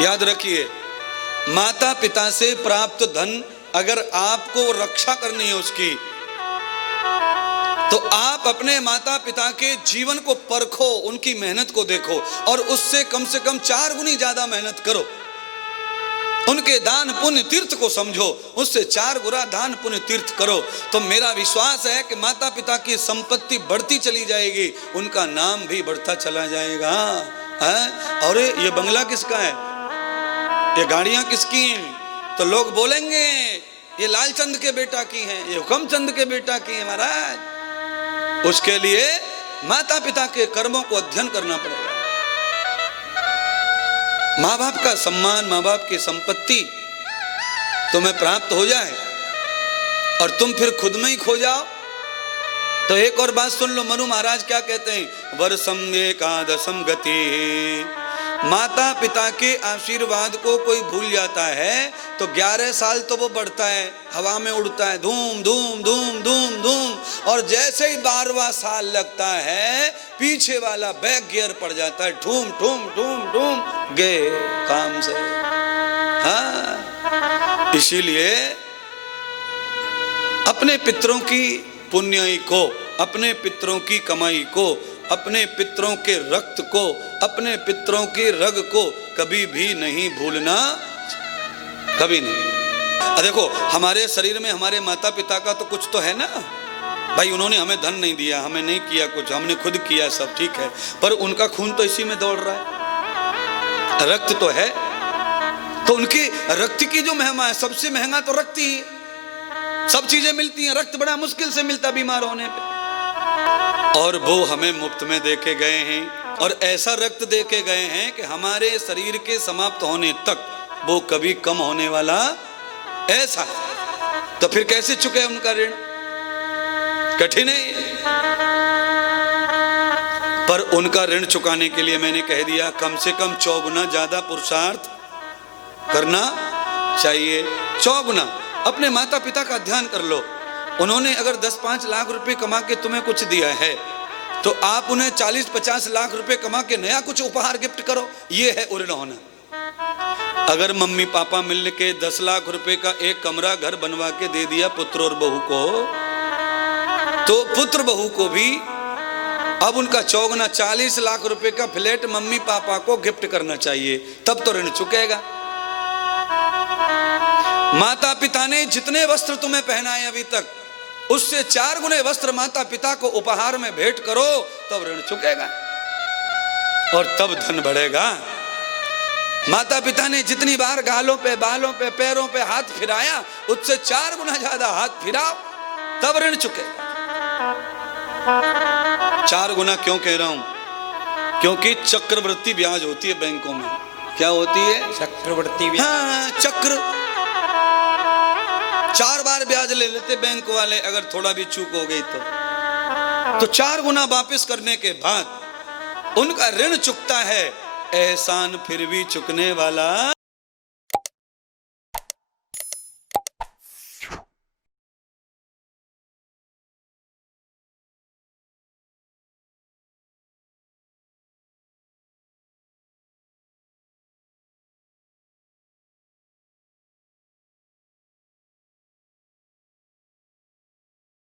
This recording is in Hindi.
याद रखिए, माता पिता से प्राप्त धन अगर आपको रक्षा करनी है उसकी, तो आप अपने माता पिता के जीवन को परखो, उनकी मेहनत को देखो और उससे कम से कम 4 गुनी ज्यादा मेहनत करो। उनके दान पुण्य तीर्थ को समझो, उससे 4 गुना दान पुण्य तीर्थ करो, तो मेरा विश्वास है कि माता पिता की संपत्ति बढ़ती चली जाएगी, उनका नाम भी बढ़ता चला जाएगा। और ये बंगला किसका है, ये गाड़ियां किसकी हैं? तो लोग बोलेंगे ये लालचंद के बेटा की हैं, ये हुक्मचंद के बेटा की है महाराज। उसके लिए माता पिता के कर्मों को अध्ययन करना पड़ेगा। माँ बाप का सम्मान, माँ बाप की संपत्ति तुम्हें प्राप्त हो जाए और तुम फिर खुद में ही खो जाओ, तो एक और बात सुन लो, मनु महाराज क्या कहते हैं, वर्षम एकादशम गति। माता पिता के आशीर्वाद को कोई भूल जाता है तो 11 साल तो वो बढ़ता है, हवा में उड़ता है, धूम धूम धूम धूम धूम, और जैसे ही 12वां साल लगता है पीछे वाला बैक गियर पड़ जाता है, ठूम ठूम ठूम ठूम गए काम से। हाँ, इसीलिए अपने पितरों की पुण्य को, अपने पितरों की कमाई को, अपने पितरों के रक्त को, अपने पितरों के रग को कभी भी नहीं भूलना, कभी नहीं। देखो, हमारे शरीर में हमारे माता पिता का तो कुछ तो है ना भाई, उन्होंने हमें धन नहीं दिया, हमें नहीं किया कुछ, हमने खुद किया सब, ठीक है, पर उनका खून तो इसी में दौड़ रहा है, रक्त तो है, तो उनके रक्त की जो महिमा है, सबसे महंगा तो रक्त ही है। सब चीजें मिलती हैं, रक्त बड़ा मुश्किल से मिलता बीमार होने पे, और वो हमें मुफ्त में देके गए हैं, और ऐसा रक्त देके गए हैं कि हमारे शरीर के समाप्त होने तक वो कभी कम होने वाला, ऐसा। तो फिर कैसे चुके उनका ऋण, कठिन है, पर उनका ऋण चुकाने के लिए मैंने कह दिया कम से कम 4 गुना ज्यादा पुरुषार्थ करना चाहिए। 4 गुना अपने माता पिता का ध्यान कर लो। उन्होंने अगर 10-5 लाख रुपए कमा के तुम्हें कुछ दिया है, तो आप उन्हें 40-50 लाख रुपए कमा के नया कुछ उपहार गिफ्ट करो, ये है उऋण होना। अगर मम्मी पापा मिल के 10 लाख रुपए का एक कमरा घर बनवा के दे दिया पुत्र और बहू को, तो पुत्र बहू को भी अब उनका 4 गुना 40 लाख रुपए का फ्लैट मम्मी पापा को गिफ्ट करना चाहिए, तब तो ऋण चुकेगा। माता पिता ने जितने वस्त्र तुम्हें पहनाए अभी तक, उससे 4 गुने वस्त्र माता पिता को उपहार में भेंट करो, तब ऋण चुकेगा और तब धन बढ़ेगा। माता पिता ने जितनी बार गालों पे, बालों पे, पैरों पे हाथ फिराया, उससे 4 गुना ज्यादा हाथ फिराओ, तब ऋण चुकेगा। 4 गुना क्यों कह रहा हूं, क्योंकि चक्रवृद्धि ब्याज होती है बैंकों में। क्या होती है? चक्रवृद्धि ब्याज। हाँ, चक्र 4 बार ब्याज ले लेते बैंक वाले, अगर थोड़ा भी चूक हो गई तो 4 गुना वापस करने के बाद उनका ऋण चुकता है। एहसान फिर भी चुकने वाला